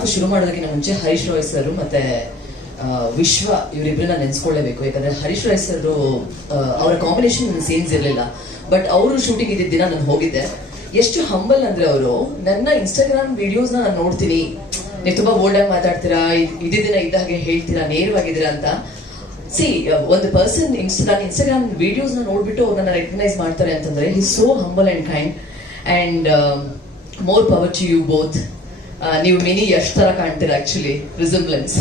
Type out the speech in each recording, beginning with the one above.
ಮಾತು ಶುರು ಮಾಡೋದಕ್ಕಿಂತ ಮುಂಚೆ ಹರೀಶ್ ರಾಯ್ ಸರ್ ಮತ್ತೆ ವಿಶ್ವ ಇವರಿಬ್ಬರನ್ನ ನೆನೆಸ್ಕೊಳ್ಳೇಬೇಕು. ಯಾಕಂದ್ರೆ ಹರೀಶ್ ರಾಯ್ ಸರ್ ಅವರ ಕಾಂಬಿನೇಷನ್ ಸೀನ್ಸ್ ಇರಲಿಲ್ಲ, ಬಟ್ ಅವರು ಶೂಟಿಂಗ್ ಇದ್ದಿದ್ದ ದಿನ ನಾನು ಹೋಗಿದ್ದೆ. ಎಷ್ಟು ಹಂಬಲ್ ಅಂದ್ರೆ ಅವರು ನನ್ನ ಇನ್ಸ್ಟಾಗ್ರಾಮ್ ವಿಡಿಯೋಸ್ನ ನಾನು ನೋಡ್ತೀನಿ, ನೀವು ತುಂಬಾ ಬೋಲ್ಡ್ ಆಗಿ ಮಾತಾಡ್ತೀರಾ, ದಿನ ಇದ್ದಾಗೆ ಹೇಳ್ತೀರಾ, ನೇರವಾಗಿದ್ದೀರಾ ಅಂತ. ಸಿ ಒಂದು ಪರ್ಸನ್ ನಾನು ಇನ್ಸ್ಟಾಗ್ರಾಮ್ ವಿಡಿಯೋಸ್ ನ ನೋಡ್ಬಿಟ್ಟು ಅವ್ರನ್ನ ರೆಕಗ್ನೈಸ್ ಮಾಡ್ತಾರೆ ಅಂತಂದ್ರೆ he so humble and kind and more power to you both. ನೀವು ಮಿನಿ ಯಶ್ ತರ ಕಾಣ್ತೀರಾ ಆಕ್ಚುಲಿ, ರಿಸೆಂಬ್ಲೆನ್ಸ್.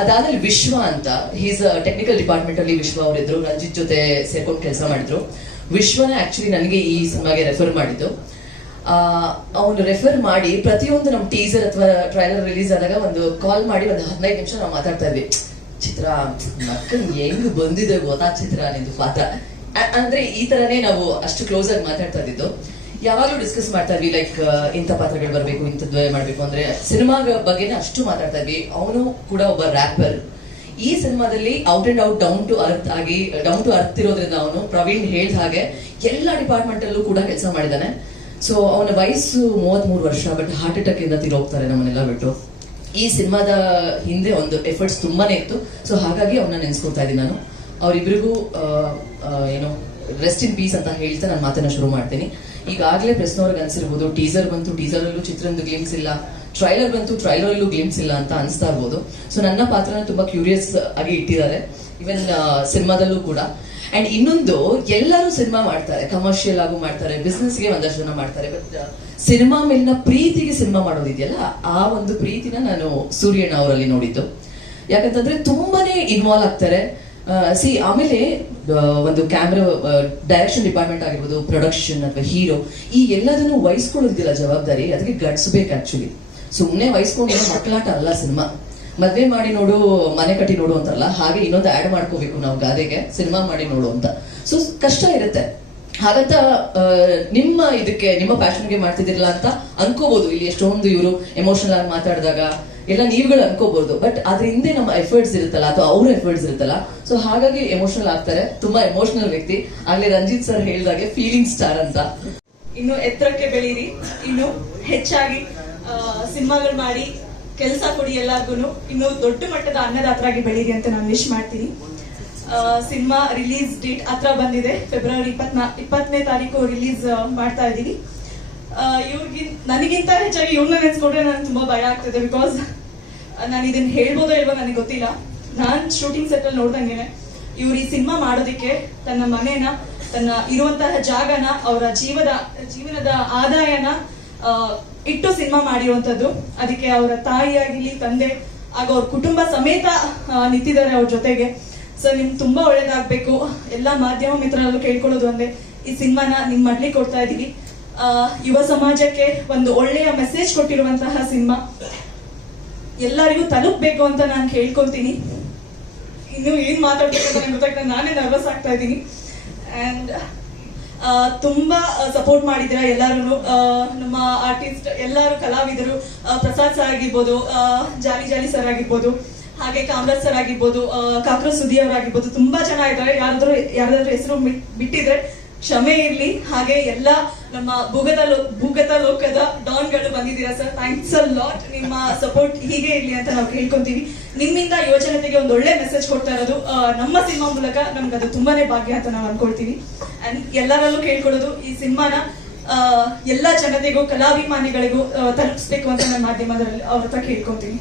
ಅದಾದ್ಮೇಲೆ ವಿಶ್ವ ಅಂತ, ಹೀಸ್ ಟೆಕ್ನಿಕಲ್ ಡಿಪಾರ್ಟ್ಮೆಂಟ್ ಅಲ್ಲಿ ವಿಶ್ವ ಅವರಿದ್ರು, ರಂಜಿತ್ ಜೊತೆ ಸೇರ್ಕೊಂಡು ಕೆಲಸ ಮಾಡಿದ್ರು. ವಿಶ್ವನೇ ಆಕ್ಚುಲಿ ನನಗೆ ಈ ಸಿನಿಮಾಗೆ ರೆಫರ್ ಮಾಡಿದ್ದು. ಅವನು ರೆಫರ್ ಮಾಡಿ ಪ್ರತಿಯೊಂದು ನಮ್ಮ ಟೀಸರ್ ಅಥವಾ ಟ್ರೈಲರ್ ರಿಲೀಸ್ ಆದಾಗ ಒಂದು ಕಾಲ್ ಮಾಡಿ ಒಂದು 15 ನಿಮಿಷ ನಾವು ಮಾತಾಡ್ತಾ ಇದ್ವಿ. ಚಿತ್ರ ಮಕ್ಕಳು ಹೆಂಗ್ ಬಂದಿದೆ ಗೊತ್ತಾ ಚಿತ್ರ ನಿಂದು ಪಾತ್ರ ಅಂದ್ರೆ ಈ ತರನೇ ನಾವು ಅಷ್ಟು ಕ್ಲೋಸ್ ಆಗಿ ಮಾತಾಡ್ತಾ ಇದ್ದಿದ್ದು. ಯಾವಾಗ್ಲೂ ಡಿಸ್ಕಸ್ ಮಾಡ್ತಾ ಇದ್ವಿ, ಲೈಕ್ ಇಂಥ ಪಾತ್ರಗಳು ಬರ್ಬೇಕು, ಇಂಥದ್ದು ಮಾಡ್ಬೇಕು ಅಂದ್ರೆ ಸಿನಿಮಾ ಬಗ್ಗೆನೇ ಅಷ್ಟು ಮಾತಾಡ್ತಾ ಇದ್ವಿ. ಅವನು ಕೂಡ ಒಬ್ಬ ರ್ಯಾಪರ್. ಈ ಸಿನಿಮಾದಲ್ಲಿ out and out down to earth ಇರೋದ್ರಿಂದ ಅವನು ಪ್ರವೀಣ್ ಹೇಳ್ದ ಹಾಗೆ ಎಲ್ಲ ಡಿಪಾರ್ಟ್ಮೆಂಟ್ ಅಲ್ಲೂ ಕೂಡ ಕೆಲಸ ಮಾಡಿದ್ದಾನೆ. ಸೊ ಅವನ ವಯಸ್ಸು 33 ವರ್ಷ, ಬಟ್ ಹಾರ್ಟ್ ಅಟ್ಯಾಕ್ ಇಂದ ತೀರೋಗ್ತಾರೆ ನಮ್ಮನ್ನೆಲ್ಲ ಬಿಟ್ಟು. ಈ ಸಿನಿಮಾದ ಹಿಂದೆ ಒಂದು ಎಫರ್ಟ್ಸ್ ತುಂಬಾನೇ ಇತ್ತು. ಸೊ ಹಾಗಾಗಿ ಅವನ್ನ ನೆನ್ಸ್ಕೊಳ್ತಾ ಇದ್ದೀನಿ ನಾನು. ಅವರಿಬ್ಬರಿಗೂ ಏನೋ ರೆಸ್ಟ್ ಇನ್ ಪೀಸ್ ಅಂತ ಹೇಳ್ತಾ ನಾನು ಮಾತನ್ನ ಶುರು ಮಾಡ್ತೀನಿ. ಈಗಾಗಲೇ ಪ್ರೆಸ್ನವ್ರಿಗೆ ಅನ್ಸಿರ್ಬೋದು, ಟೀಸರ್ ಬಂತು, ಟೀಸರ್ ಅಲ್ಲೂ ಚಿತ್ರಂದು ಗ್ಲಿಮ್ಸ್ ಇಲ್ಲ, ಟ್ರೈಲರ್ ಬಂತು, ಟ್ರೈಲರ್ ಅಲ್ಲೂ ಗ್ಲಿಮ್ಸ್ ಇಲ್ಲ ಅಂತ ಅನ್ಸ್ತಾ ಇರ್ಬೋದು. ಸೊ ನನ್ನ ಪಾತ್ರನ ತುಂಬಾ ಕ್ಯೂರಿಯಸ್ ಆಗಿ ಇಟ್ಟಿದ್ದಾರೆ, ಇವನ್ ಸಿನಿಮಾದಲ್ಲೂ ಕೂಡ. ಅಂಡ್ ಇನ್ನೊಂದು, ಎಲ್ಲರೂ ಸಿನಿಮಾ ಮಾಡ್ತಾರೆ, ಕಮರ್ಷಿಯಲ್ ಆಗು ಮಾಡ್ತಾರೆ, ಬಿಸ್ನೆಸ್ಗೆ ಒಂದಷ್ಟು ಜನ ಮಾಡ್ತಾರೆ, ಬಟ್ ಸಿನಿಮಾ ಮೇಲಿನ ಪ್ರೀತಿಗೆ ಸಿನಿಮಾ ಮಾಡೋದಿದೆಯಲ್ಲ, ಆ ಒಂದು ಪ್ರೀತಿನ ನಾನು ಸೂರ್ಯಣ್ಣ ಅವರಲ್ಲಿ ನೋಡಿದ್ದು. ಯಾಕಂತಂದ್ರೆ ತುಂಬಾನೇ ಇನ್ವಾಲ್ವ್ ಆಗ್ತಾರೆ. ಆಮೇಲೆ ಒಂದು ಕ್ಯಾಮ್ರಾ ಡೈರೆಕ್ಷನ್ ಡಿಪಾರ್ಟ್ಮೆಂಟ್ ಆಗಿರ್ಬೋದು, ಪ್ರೊಡಕ್ಷನ್ ಅಥವಾ ಹೀರೋ, ಈ ಎಲ್ಲದನ್ನು ವಹಿಸ್ಕೊಳ್ಳೋದಿಲ್ಲ ಜವಾಬ್ದಾರಿ, ಅದಕ್ಕೆ ಗಟ್ಸ್ಬೇಕು ಆಕ್ಚುಲಿ. ಸುಮ್ಮನೆ ವಹಿಸ್ಕೊಂಡು ಏನೋ ಮಕ್ಕಳಾಟ ಅಲ್ಲ ಸಿನಿಮಾ. ಮದ್ವೆ ಮಾಡಿ ನೋಡು, ಮನೆ ಕಟ್ಟಿ ನೋಡು ಅಂತಾರಲ್ಲ, ಹಾಗೆ ಇನ್ನೊಂದು ಆಡ್ ಮಾಡ್ಕೋಬೇಕು ನಾವು ಗಾದೆಗೆ, ಸಿನಿಮಾ ಮಾಡಿ ನೋಡು ಅಂತ. ಸೊ ಕಷ್ಟ ಇರುತ್ತೆ. ಹಾಗಂತ ನಿಮ್ಮ ಪ್ಯಾಷನ್ಗೆ ಮಾಡ್ತಿದಿರಲ್ಲ ಅಂತ ಅನ್ಕೋಬಹುದು. ಇಲ್ಲಿ ಎಷ್ಟೊಂದು ಇವರು ಎಮೋಷನಲ್ ಆಗಿ ಮಾತಾಡಿದಾಗ ಎಲ್ಲ ನೀವುಗಳು ಅನ್ಕೋಬಹುದು, ಬಟ್ ಅದ್ರ ಹಿಂದೆ ನಮ್ಮ ಎಫರ್ಟ್ಸ್ ಇರುತ್ತಲ್ಲ, ಅಥವಾ ಅವ್ರ ಎಫರ್ಟ್ಸ್ ಇರುತ್ತಲ್ಲ, ಸೊ ಹಾಗಾಗಿ ಎಮೋಷನಲ್ ಆಗ್ತಾರೆ. ತುಂಬಾ ಎಮೋಷನಲ್ ವ್ಯಕ್ತಿ. ಆಗ್ಲೇ ರಂಜಿತ್ ಸರ್ ಹೇಳಿದಾಗೆ ಫೀಲಿಂಗ್ ಸ್ಟಾರ್ ಅಂತ. ಇನ್ನು ಎತ್ತರಕ್ಕೆ ಬೆಳೀರಿ, ಇನ್ನು ಹೆಚ್ಚಾಗಿ ಸಿನಿಮಾಗಳು ಮಾಡಿ ಕೆಲಸ ಕೊಡಿ ಎಲ್ಲಾರ್ಗು, ಇನ್ನು ದೊಡ್ಡ ಮಟ್ಟದ ಅನ್ನದಾತರಾಗಿ ಬೆಳೀರಿ ಅಂತ ನಾನು ವಿಶ್ ಮಾಡ್ತೀನಿ. ಸಿನಿಮಾ ರಿಲೀಸ್ ಡೇಟ್ ಹತ್ರ ಬಂದಿದೆ. ಫೆಬ್ರವರಿ 20ನೇ ತಾರೀಕು ರಿಲೀಸ್ ಮಾಡ್ತಾ ಇದ್ದೀವಿ. ನನಗಿಂತ ಹೆಚ್ಚಾಗಿ ಇವ್ರನ್ನ ನೆನ್ಸ್ಕೊಂಡ್ರೆ ನನಗೆ ತುಂಬಾ ಭಯ ಆಗ್ತದೆ. ಬಿಕಾಸ್ ನಾನು ಇದನ್ನ ಹೇಳ್ಬೋದೋ ಇಲ್ವೋ ನನಗೆ ಗೊತ್ತಿಲ್ಲ. ನಾನ್ ಶೂಟಿಂಗ್ ಸೆಟ್ ಅಲ್ಲಿ ನೋಡ್ದಂಗೆನೆ ಇವ್ರು ಈ ಸಿನಿಮಾ ಮಾಡೋದಕ್ಕೆ ತನ್ನ ಮನೇನ, ತನ್ನ ಇರುವಂತಹ ಜಾಗನ, ಅವರ ಜೀವನದ ಆದಾಯನ ಇಟ್ಟು ಸಿನಿಮಾ ಮಾಡಿರುವಂತದ್ದು. ಅದಕ್ಕೆ ಅವರ ತಾಯಿ ಆಗಿರ್ಲಿ, ತಂದೆ ಆಗ ಅವ್ರ ಕುಟುಂಬ ಸಮೇತ ನಿಂತಿದ್ದಾರೆ ಅವ್ರ ಜೊತೆಗೆ. ಸೊ ನಿಮ್ಗೆ ತುಂಬಾ ಒಳ್ಳೇದಾಗ್ಬೇಕು. ಎಲ್ಲಾ ಮಾಧ್ಯಮ ಮಿತ್ರರಲ್ಲೂ ಕೇಳ್ಕೊಳ್ಳೋದು ಒಂದೇ, ಈ ಸಿನಿಮಾನ ನಿಮ್ ಮಾಡ್ಲಿಕ್ಕೆ ಕೊಡ್ತಾ ಇದೀವಿ. ಯುವ ಸಮಾಜಕ್ಕೆ ಒಂದು ಒಳ್ಳೆಯ ಮೆಸೇಜ್ ಕೊಟ್ಟಿರುವಂತಹ ಸಿನಿಮಾ ಎಲ್ಲರಿಗೂ ತಲುಪಬೇಕು ಅಂತ ನಾನು ಕೇಳ್ಕೊಳ್ತೀನಿ. ಇನ್ನು ಏನ್ ಮಾತಾಡ್ಬೇಕು ಅಂತ ನಂಗೆ ಗೊತ್ತಾಗ್ತದೆ, ನಾನೇ ನರ್ವಸ್ ಆಗ್ತಾ ಇದ್ದೀನಿ. ಅಂಡ್ ತುಂಬಾ ಸಪೋರ್ಟ್ ಮಾಡಿದಿರ ಎಲ್ಲರೂ, ನಮ್ಮ ಆರ್ಟಿಸ್ಟ್ ಎಲ್ಲರೂ, ಕಲಾವಿದರು, ಪ್ರಸಾದ್ ಸರ್ ಆಗಿರ್ಬೋದು, ಜಾಲಿ ಸರ್ ಆಗಿರ್ಬೋದು, ಹಾಗೆ ಕಾಮರಾಜ್ ಸರ್ ಆಗಿರ್ಬೋದು, ಕಾಕ್ರೋಚ್ ಸುದ್ದಿ ಅವರಾಗಿರ್ಬೋದು, ತುಂಬಾ ಜನ ಇದ್ದಾರೆ. ಯಾರಾದ್ರೂ ಹೆಸರು ಬಿಟ್ಟಿದ್ರೆ ಕ್ಷಮೆ ಇರ್ಲಿ. ಹಾಗೆ ಎಲ್ಲ ನಮ್ಮ ಭೂಗತ ಲೋಕದ ಡಾನ್ಗಳು ಬಂದಿದ್ದೀರಾ ಸರ್, ಥ್ಯಾಂಕ್ಸ್ ಅ ಲಾಟ್. ನಿಮ್ಮ ಸಪೋರ್ಟ್ ಹೀಗೆ ಇರ್ಲಿ ಅಂತ ನಾವು ಕೇಳ್ಕೊಂತೀವಿ. ನಿಮ್ಮಿಂದ ಯುವಜನತೆಗೆ ಒಂದು ಒಳ್ಳೆ ಮೆಸೇಜ್ ಕೊಡ್ತಾ ಇರೋದು ನಮ್ಮ ಸಿನಿಮಾ ಮೂಲಕ ನಮ್ಗೆ ಅದು ತುಂಬಾನೇ ಭಾಗ್ಯ ಅಂತ ನಾವು ಅನ್ಕೊಳ್ತೀವಿ. ಅಂಡ್ ಎಲ್ಲರಲ್ಲೂ ಕೇಳ್ಕೊಳ್ಳೋದು, ಈ ಸಿನಿಮಾನ ಎಲ್ಲಾ ಜನತೆಗೂ, ಕಲಾಭಿಮಾನಿಗಳಿಗೂ ತಲುಪಿಸ್ಬೇಕು ಅಂತ ನನ್ನ ಮಾಧ್ಯಮದಲ್ಲಿ ಅವ್ರ ಹತ್ರ ಕೇಳ್ಕೊಂತೀನಿ.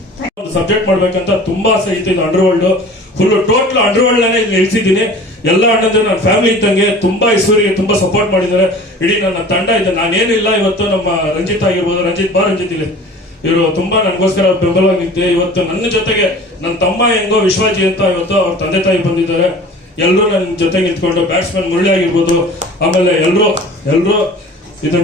ಸಬ್ಜೆಕ್ಟ್ ಮಾಡ್ಬೇಕಂತ ತುಂಬಾ ಆಸೆ ಇತ್ತು. ಇದು ಅಂಡರ್ವರ್ಲ್ಡ್ ಫುಲ್ ಟೋಟಲ್ ಅಂಡರ್ವರ್ಲ್ಡ್ ನಾನೇ ನಿಲ್ಸಿದ್ದೀನಿ. ಎಲ್ಲ ಅಣ್ಣಂದ್ರೆ ನನ್ನ ಫ್ಯಾಮಿಲಿ ಇದ್ದಂಗೆ, ತುಂಬಾ ಈಶ್ವರಿಗೆ ತುಂಬಾ ಸಪೋರ್ಟ್ ಮಾಡಿದ್ದಾರೆ. ಇಡೀ ನನ್ನ ತಂಡ ಇದೆ. ನಾನೇನಿಲ್ಲ, ಇವತ್ತು ನಮ್ಮ ರಂಜಿತ್ ಆಗಿರ್ಬೋದು, ರಂಜಿತ್ ಇಲ್ಲಿ ಇವರು ತುಂಬಾ ನನಗೋಸ್ಕರ ಬೆಂಬಲವಾಗಿ ನಿಂತೆ. ಇವತ್ತು ನನ್ನ ಜೊತೆಗೆ ನನ್ನ ತಮ್ಮ ಹೆಂಗೋ ವಿಶ್ವಾಜಿ ಅಂತ ಇವತ್ತು ಅವ್ರ ತಂದೆ ತಾಯಿ ಬಂದಿದ್ದಾರೆ. ಎಲ್ಲರೂ ನನ್ನ ಜೊತೆಗೆ ನಿಂತ್ಕೊಂಡು, ಬ್ಯಾಟ್ಸ್ಮನ್ ಮುರಳಿ ಆಗಿರ್ಬೋದು, ಆಮೇಲೆ ಎಲ್ಲರೂ ಇದು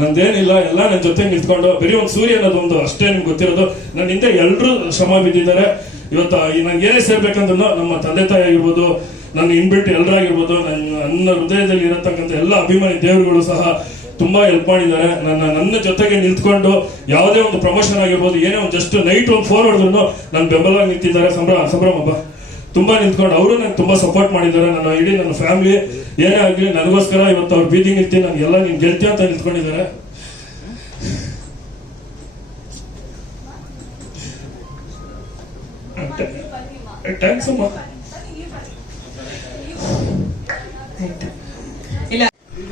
ನಂದೇನಿಲ್ಲ, ಎಲ್ಲ ನನ್ನ ಜೊತೆ ನಿಂತ್ಕೊಂಡು, ಬರೀ ಒಂದು ಸೂರ್ಯ ಅನ್ನೋದೊಂದು ಅಷ್ಟೇ ನಿಮ್ಗೆ ಗೊತ್ತಿರೋದು. ನನ್ನ ಹಿಂದೆ ಎಲ್ಲರೂ ಶ್ರಮ ಬಿದ್ದಿದ್ದಾರೆ. ಇವತ್ತು ನಂಗೆ ಏನೇ ಸೇರ್ಬೇಕಂದ್ರೂ ನಮ್ಮ ತಂದೆ ತಾಯಿ ಆಗಿರ್ಬೋದು, ನನ್ನ ಇನ್ಬಿಟ್ಟು ಎಲ್ಲರಾಗಿರ್ಬೋದು, ನನ್ನ ಹೃದಯದಲ್ಲಿ ಇರತಕ್ಕಂಥ ಎಲ್ಲ ಅಭಿಮಾನಿ ದೇವರುಗಳು ಸಹ ತುಂಬಾ ಹೆಲ್ಪ್ ಮಾಡಿದ್ದಾರೆ. ನನ್ನ ಜೊತೆಗೆ ನಿಂತ್ಕೊಂಡು ಯಾವುದೇ ಒಂದು ಪ್ರಮೋಷನ್ ಆಗಿರ್ಬೋದು, ಏನೇ ಒಂದು ಜಸ್ಟ್ ನೈಟ್ ಒಂದು ಫೋನ್ ಹೊಡೆದ್ರು ನನ್ನ ಬೆಂಬಲವಾಗಿ ನಿಂತಿದ್ದಾರೆ. ಸಂಭ್ರಮ ಹಬ್ಬ ತುಂಬಾ ನಿಂತ್ಕೊಂಡು ಅವರು ನಂಗೆ ತುಂಬಾ ಸಪೋರ್ಟ್ ಮಾಡಿದ್ದಾರೆ. ನನ್ನ ಫ್ಯಾಮಿಲಿ ಏನೇ ಆಗ್ಲಿ ನನಗೋಸ್ಕರ ಇವತ್ತು ಅವ್ರು ಬೀದಿ ನಿಂತು ನನಗೆಲ್ಲ ನೀನ್ ಗೆಲ್ತಿ ಅಂತ ನಿಂತ್ಕೊಂಡಿದ್ದಾರೆ. ಥ್ಯಾಂಕ್ಸ್ ಅಮ್ಮ. ಇಲ್ಲ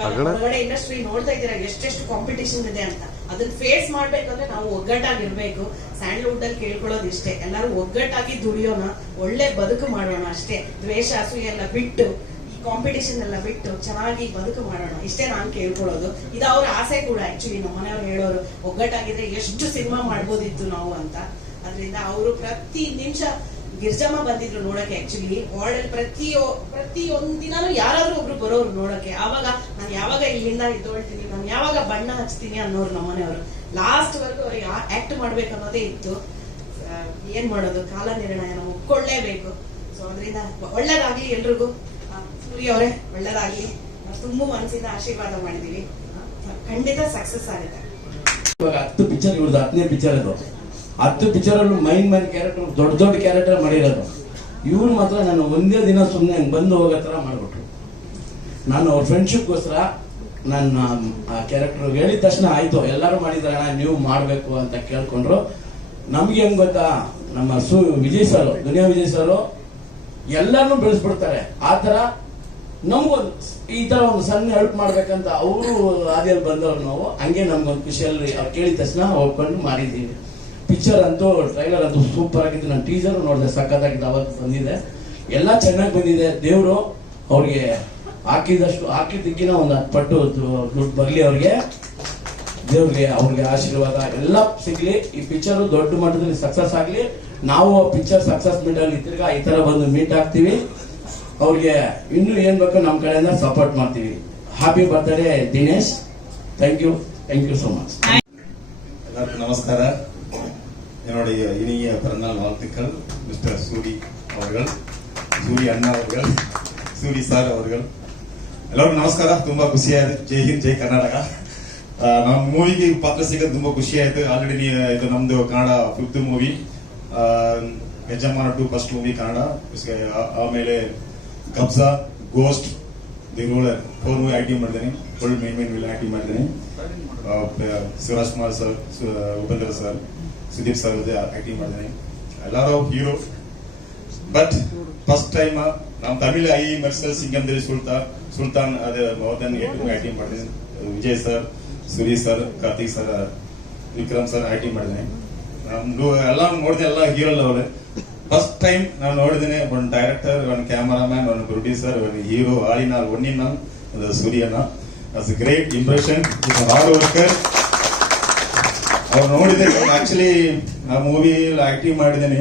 ಹೊರಗಡೆ ಇಂಡಸ್ಟ್ರಿ ನೋಡ್ತಾ ಇದ್ದೀರಾ ಎಷ್ಟೆಷ್ಟು ಕಾಂಪಿಟೇಷನ್ ಇದೆ ಅಂತ. ಅದನ್ನ ಫೇಸ್ ಮಾಡ್ಬೇಕಂದ್ರೆ ನಾವು ಒಗ್ಗಟ್ಟಾಗಿರ್ಬೇಕು. ಸ್ಯಾಂಡಲ್ವುಡ್ ಅಲ್ಲಿ ಕೇಳ್ಕೊಳ್ಳೋದು ಇಷ್ಟೇ, ಎಲ್ಲರೂ ಒಗ್ಗಟ್ಟಾಗಿ ದುಡಿಯೋಣ, ಒಳ್ಳೆ ಬದುಕು ಮಾಡೋಣ ಅಷ್ಟೇ. ದ್ವೇಷ ಅಸೂಯೆ ಎಲ್ಲ ಬಿಟ್ಟು, ಈ ಕಾಂಪಿಟೇಷನ್ ಎಲ್ಲ ಬಿಟ್ಟು ಚೆನ್ನಾಗಿ ಬದುಕು ಮಾಡೋಣ, ಇಷ್ಟೇ ನಾನು ಕೇಳ್ಕೊಳ್ಳೋದು. ಇದು ಅವ್ರ ಆಸೆ ಕೂಡ. ಆಕ್ಚುಲಿ ನಮ್ಮ ಮನೆಯವ್ರು ಹೇಳೋರು, ಒಗ್ಗಟ್ಟಾಗಿದ್ರೆ ಎಷ್ಟು ಸಿನಿಮಾ ಮಾಡ್ಬೋದಿತ್ತು ನಾವು ಅಂತ. ಅದರಿಂದ ಅವರು ಪ್ರತಿ ನಿಮಿಷ ಗಿರ್ಜಮ್ಮ ಬಂದಿದ್ರು ನೋಡಕ್ಕೆ. ಆಕ್ಚುಲಿ ವಾರ್ಡ್ ಪ್ರತಿ ಒಂದ್ ದಿನಾನು ಯಾರಾದ್ರೂ ಒಬ್ರು ಬರೋರು ನೋಡಕ್ಕೆ. ಆವಾಗ ನಾನು ಯಾವಾಗ ಇಲ್ಲಿಂದ ಎದ್ದೊಳ್ತೀನಿ, ನಾನು ಯಾವಾಗ ಬಣ್ಣ ಹಚ್ತೀನಿ ಅನ್ನೋರು ನಮ್ಮನೆಯವರು. ಲಾಸ್ಟ್ ವರ್ಗು ಅವ್ರಿಗೆ ಆಕ್ಟ್ ಮಾಡ್ಬೇಕನ್ನೋದೇ ಇತ್ತು. ಏನ್ ಮಾಡೋದು, ಕಾಲ ನಿರ್ಣಯ, ನಾವು ಒಪ್ಕೊಳ್ಳೇಬೇಕು. ಸೊ ಅದರಿಂದ ಒಳ್ಳೇದಾಗ್ಲಿ ಎಲ್ರಿಗೂ. ಸೂರ್ಯ ಅವರೇ ಒಳ್ಳೇದಾಗ್ಲಿ, ನಾವು ತುಂಬಾ ಮನಸ್ಸಿಂದ ಆಶೀರ್ವಾದ ಮಾಡಿದೀವಿ. ಖಂಡಿತ ಸಕ್ಸಸ್ ಆಗುತ್ತೆ. ಇವಾಗ 10 ಪಿಕ್ಚರ್, ಇವ್ರದ್ದು 10ನೇ ಪಿಕ್ಚರ್ ಅದು. 10 ಪಿಕ್ಚರ್ ಅಲ್ಲೂ ಮೈನ್ ಕ್ಯಾರೆಕ್ಟರ್, ದೊಡ್ಡ ಕ್ಯಾರೆಕ್ಟರ್ ಮಾಡಿರೋದು. ಇವ್ರು ಮಾತ್ರ ನಾನು ಒಂದೇ ದಿನ ಸುಮ್ಮನೆ ಬಂದು ಹೋಗೋ ತರ ಮಾಡ್ಬಿಟ್ರು. ನಾನು ಅವ್ರ ಫ್ರೆಂಡ್ಶಿಪ್ಗೋಸ್ಕರ ನನ್ನ ಆ ಕ್ಯಾರೆಕ್ಟರ್ ಹೇಳಿದ ತಕ್ಷಣ ಆಯ್ತು, ಎಲ್ಲರೂ ಮಾಡಿದಾರ, ನೀವು ಮಾಡ್ಬೇಕು ಅಂತ ಕೇಳ್ಕೊಂಡ್ರು. ನಮ್ಗೆ ಹೆಂಗ್ ಗೊತ್ತಾ, ನಮ್ಮ ವಿಜಯ್ ಸರ್, ದುನಿಯಾ ವಿಜಯ್ ಸರ್ ಎಲ್ಲಾನು ಬೆಳೆಸ್ಬಿಡ್ತಾರೆ. ಆ ತರ ನಮ್ಗೊಂದು ಈ ತರ ಒಂದು ಸಣ್ಣ ಹೆಲ್ಪ್ ಮಾಡ್ಬೇಕಂತ ಅವರು ಆದಿಯಲ್ಲಿ ಬಂದವ್ರು. ನಾವು ಹಂಗೆ ನಮ್ಗೊಂದು ಖುಷಿಯಲ್ಲಿ ಅವ್ರು ಕೇಳಿದ ತಕ್ಷಣ ಒಪ್ಕೊಂಡು ಮಾಡಿದ್ದೀವಿ. ಪಿಕ್ಚರ್ ಅಂತೂ ಟ್ರೈಲರ್ ಅಂತೂ ಸೂಪರ್ ಆಗಿತ್ತು. ನಾನು ಟೀಸರ್ ನೋಡಿದೆ, ಸಖತ್ತಾಗಿದ್ದು. ಅವತ್ತು ಬಂದಿದೆ, ಎಲ್ಲ ಚೆನ್ನಾಗಿ ಬಂದಿದೆ. ದೇವರು ಅವ್ರಿಗೆ ಹಾಕಿದ್ದಕ್ಕಿಂತ ಒಂದು 10 ಪಟ್ಟು ದುಡ್ಡು ಬರಲಿ ಅವ್ರಿಗೆ. ದೇವ್ರಿಗೆ ಅವ್ರಿಗೆ ಆಶೀರ್ವಾದ ಎಲ್ಲ ಸಿಗ್ಲಿ. ಈ ಪಿಕ್ಚರ್ ದೊಡ್ಡ ಮಟ್ಟದಲ್ಲಿ ಸಕ್ಸಸ್ ಆಗ್ಲಿ. ನಾವು ಪಿಕ್ಚರ್ ಸಕ್ಸಸ್ ಮೀಟ್ ಅಲ್ಲಿ ತಿರ್ಗಾ ಈ ತರ ಬಂದು ಮೀಟ್ ಆಗ್ತೀವಿ. ಅವ್ರಿಗೆ ಇನ್ನೂ ಏನ್ ಬೇಕೋ ನಮ್ಮ ಕಡೆಯಿಂದ ಸಪೋರ್ಟ್ ಮಾಡ್ತೀವಿ. Happy birthday Dinesh. Thank you so much. எல்லாருக்கும் நமஸ்காரம். என்னுடைய இனிய பிறந்தநாள் வாழ்த்துக்கள் மிஸ்டர் சூரி அவர்கள், சூரி அண்ணா அவர்கள், சூரி சார் அவர்கள். ಎಲ್ಲರಿಗೂ ನಮಸ್ಕಾರ. ತುಂಬಾ ಖುಷಿ ಆಯ್ತು. ಜೈ ಹಿಂದ್, ಜೈ ಕರ್ನಾಟಕ. ನಮ್ಮ ಮೂವಿಗೆ ಪಾತ್ರ ಸಿಗೋದು ತುಂಬಾ ಖುಷಿ ಆಯ್ತು. ಆಲ್ರೆಡಿ ಇದು ನಮ್ದು ಕನ್ನಡ 5th ಮೂವಿ. ಯಜಮಾನ 2 ಫಸ್ಟ್ ಮೂವಿ ಕನ್ನಡ. ಆಮೇಲೆ Kabzaa, ghost, the ruler 4 movie acting ಮಾಡಿದ್ದೇನೆ. ಫುಲ್ ಮೇನ್ ವಿಲ್ ಆಕ್ಟಿಂಗ್ ಮಾಡಿದ್ದೇನೆ. Shivaraj Kumar sir, Upendra sir, Sudeep sir ಜೊತೆ ಆಕ್ಟಿಂಗ್ ಮಾಡಿದ್ದೇನೆ. ಎಲ್ಲರೂ ಹೀರೋ. ಬಟ್ ಫಸ್ಟ್ ಟೈಮ್ ನಮ್ಮ ತಮಿಳ್ ಐ ಮೆರ್ಸಲ್ ಸಿಂಗಂದೇವಿ ಸುಲ್ತಾನ್ ಅದೇ ಮೋದನ್ ಆಕ್ಟಿಂಗ್ ಮಾಡಿದ್ದೇನೆ. Vijay sir, Suri sir, Karthik sir, Vikram sir acting ಮಾಡಿದ್ದೇನೆ. ನಮ್ದು ಎಲ್ಲ ನೋಡಿದೆ, ಎಲ್ಲ ಹೀರೋ ಅವರೇ. ಫಸ್ಟ್ ಟೈಮ್ ನಾನು ನೋಡಿದ್ದೇನೆ. ಒಂದು ಡೈರೆಕ್ಟರ್, ಒಂದು ಕ್ಯಾಮರಾಮ್ಯಾನ್, ಒಂದು ಪ್ರೊಡ್ಯೂಸರ್, ಒಂದು ಹೀರೋ, ಆಳಿನಾಲ್ ಒಣ್ಣಿನಾಲ್, ಒಂದು ಸೂರ್ಯನ. That's a great impression. He's a hard worker. ಅವ್ರು ನೋಡಿದೆ. ಆಕ್ಚುಲಿ ಆ ಮೂವಿ ಆಕ್ಟಿಂಗ್ ಮಾಡಿದ್ದೇನೆ.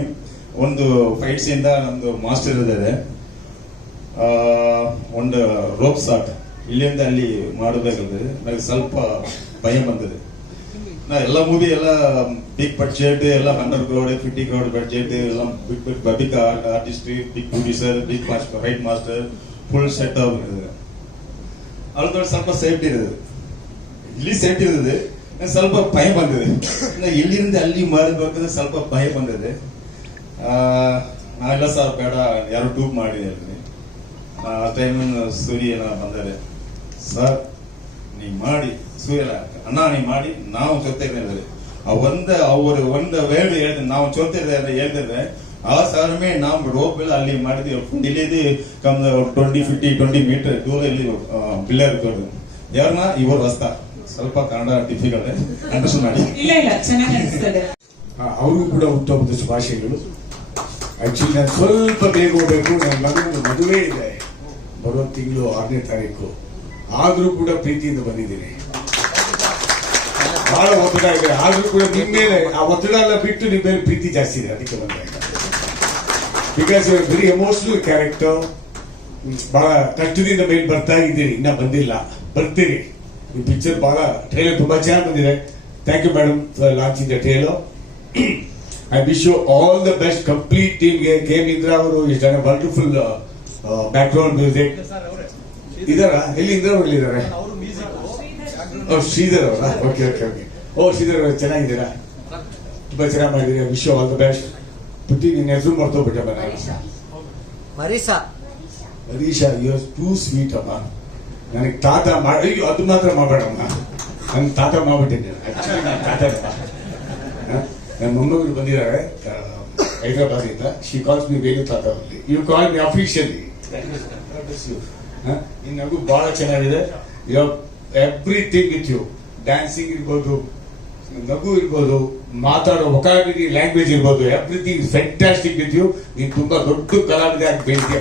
ಒಂದು ಫೈಟ್ಸ್ ಇಂದ ನಮ್ದು ಮಾಸ್ಟರ್ ಇದೆ. ಒಂದು ರೋಪ್ ಶಾಟ್ ಇಲ್ಲಿಂದ ಅಲ್ಲಿ ಮಾಡಬೇಕಾದ್ರೆ ನನಗೆ ಸ್ವಲ್ಪ ಭಯ ಬಂದಿದೆ. ನಾ ಎಲ್ಲ ಮೂವಿ ಎಲ್ಲ ಬಿಗ್ ಬಡ್ಜೆಟ್, ಎಲ್ಲ 100 crore 50 crore ಬಡ್ಜೆಟ್, ಎಲ್ಲ big artist, big producer, big fight master, full set ಆಗಿರ್ತದೆ. ಅವ್ರದ್ದು ಸ್ವಲ್ಪ ಸೇಫ್ಟಿ ಇರ್ತದೆ, ಇಲ್ಲಿ ಸೇಫ್ಟಿ ಇರ್ತದೆ. ಸ್ವಲ್ಪ ಭಯ ಬಂದಿದೆ. ಇಲ್ಲಿಂದ ಅಲ್ಲಿ ಮಾಡಬೇಕಂದ್ರೆ ಸ್ವಲ್ಪ ಭಯ ಬಂದಿದೆ. ನಾವೆಲ್ಲ ಸರ್ ಬೇಡ, ಯಾರು ಟೂಬ್ ಮಾಡಿ ಹೇಳ್ತೀನಿ. ಆ ಟೈಮ್ ಸೂರ್ಯ ಬಂದರೆ, ಸರ್ ನೀ ಮಾಡಿ, ಸೂರ್ಯ ಅಣ್ಣ ನೀ ಮಾಡಿ, ನಾವು ಜೊತೆ ಅವರು ಒಂದು ವೇಳೆ ಹೇಳಿದ್ರೆ ನಾವು ಜೊತೆ ಹೇಳ್ತಿದ್ರೆ ಆ ಸಾರಮೇ ನಾವು ರೋಪ್ ಎಲ್ಲ ಅಲ್ಲಿ ಮಾಡಿದ್ವಿ. ಇಲ್ಲಿದ್ದು 20 ಮೀಟರ್ ದೂರ ಇಲ್ಲಿ ಪಿಲ್ಲರ್ ಯಾರನ್ನ ಇವರು ಹೊಸ್ತ ಸ್ವಲ್ಪ ಕನ್ನಡ ಡಿಫಿಕಲ್ಟ್ ಅಂಡರ್ಸ್ಟ್ಯಾಂಡ್ ಮಾಡಿ. ಇಲ್ಲ ಚೆನ್ನಾಗಿ ಅನಿಸ್ತದೆ. ಅವ್ರಿಗೂ ಕೂಡ ಹುಟ್ಟುಹಬ್ಬದ ಶುಭಾಶಯಗಳು. ಆಕ್ಚುಲಿ ನಾನು ಸ್ವಲ್ಪ ಬೇಗ ಹೋಗ್ಬೇಕು. ನನ್ನ ಮಗನ ಮದುವೆ ಇದೆ ಬರೋ ತಿಂಗಳು 6ನೇ ತಾರೀಕು. ಆದ್ರೂ ಕೂಡ ಪ್ರೀತಿಯಿಂದ ಬಂದಿದ್ದೀನಿ. ಬಹಳ ಒತ್ತಡ ಇದೆ, ಆದ್ರೂ ಕೂಡ ನಿಮ್ಮ ಮೇಲೆ ಆ ಒತ್ತಡ ಎಲ್ಲ ಬಿಟ್ಟು ನಿಮ್ಮ ಮೇಲೆ ಪ್ರೀತಿ ಜಾಸ್ತಿ ಇದೆ, ಅದಕ್ಕೆ ಬಂದಾಗ. Because you are very emotional character. ಬಹಳ ಕಷ್ಟದಿಂದ ಮೇಲೆ ಬರ್ತಾ ಇದ್ದೀರಿ, ಇನ್ನ ಬಂದಿಲ್ಲ, ಬರ್ತೀರಿ. ಈ ಪಿಕ್ಚರ್ ಬಹಳ ಟ್ರೈಲರ್ ತುಂಬಾ ಚೆನ್ನಾಗಿ ಬಂದಿದೆ. Thank you madam for launching the trailer. I wish you all the best. Complete ಟೀಮ್ಗೆ. ಕೆ ಇಂದ್ರಾ ಅವರು is done a wonderful background music. ಇದಾರ ಎಲ್ಲಿ ಇಂದ್ರಾ ಅವರು ಇದ್ದಾರೆ? ಶ್ರೀಧರ್ ಅವರ? Okay okay okay. ಓ ಶ್ರೀಧರ್ ಅವರು ಚೆನ್ನಾಗಿದ್ದೀರಾ? ತುಂಬಾ ಚೆನ್ನಾಗಿ ಮಾಡಿದ್ದೀರಾ. Wish you all the best. ಪುಟ್ಟಿ ನಿನ್ನ ಹೆಸರು ಮರ್ತೋಗ್ಬಿಟ್ಟೆ ಹರೀಶಾ. ಯು ಆರ್ ಟೂ ಸ್ವೀಟ್ ಅಮ್ಮ. ನನಗೆ ತಾತ ಮಾಡಿ, ಅದು ಮಾತ್ರ ಮಾಡಬೇಡಮ್ಮ. ನನ್ನ ತಾತ ಮಾಡ್ಬಿಟ್ಟಿದ್ದೆ. ಆಕ್ಚುಲಿ ನನ್ನ ತಾತ ನನ್ನ ಮೊಮ್ಮಗಳು ಬಂದಿದ್ದಾರೆ. ಹೈದರಾಬಾದ್ ಇಂದ. ಶಿ ಕಾಲ್ಸ್ ಮಿ ವೇಣು ತಾತ ಅಲ್ಲಿ. You call me officially. ಈ ನಗು ಬಹಳ ಚೆನ್ನಾಗಿದೆ. You everything with you. Dancing ಇರ್ಬೋದು, ನಗು ಇರ್ಬೋದು, ಮಾತಾಡೋ ವೊಕಾಬ್ಯುಲರಿ ಲ್ಯಾಂಗ್ವೇಜ್ ಇರ್ಬೋದು, ಎವ್ರಿಥಿಂಗ್ ಫ್ಯಾಂಟಾಸ್ಟಿಕ್ ವಿತ್ ಯು. ನೀನು ತುಂಬಾ ದೊಡ್ಡ ಕಲಾವಿದ ಆಗಿ ಬೆಳಿತೀಯ.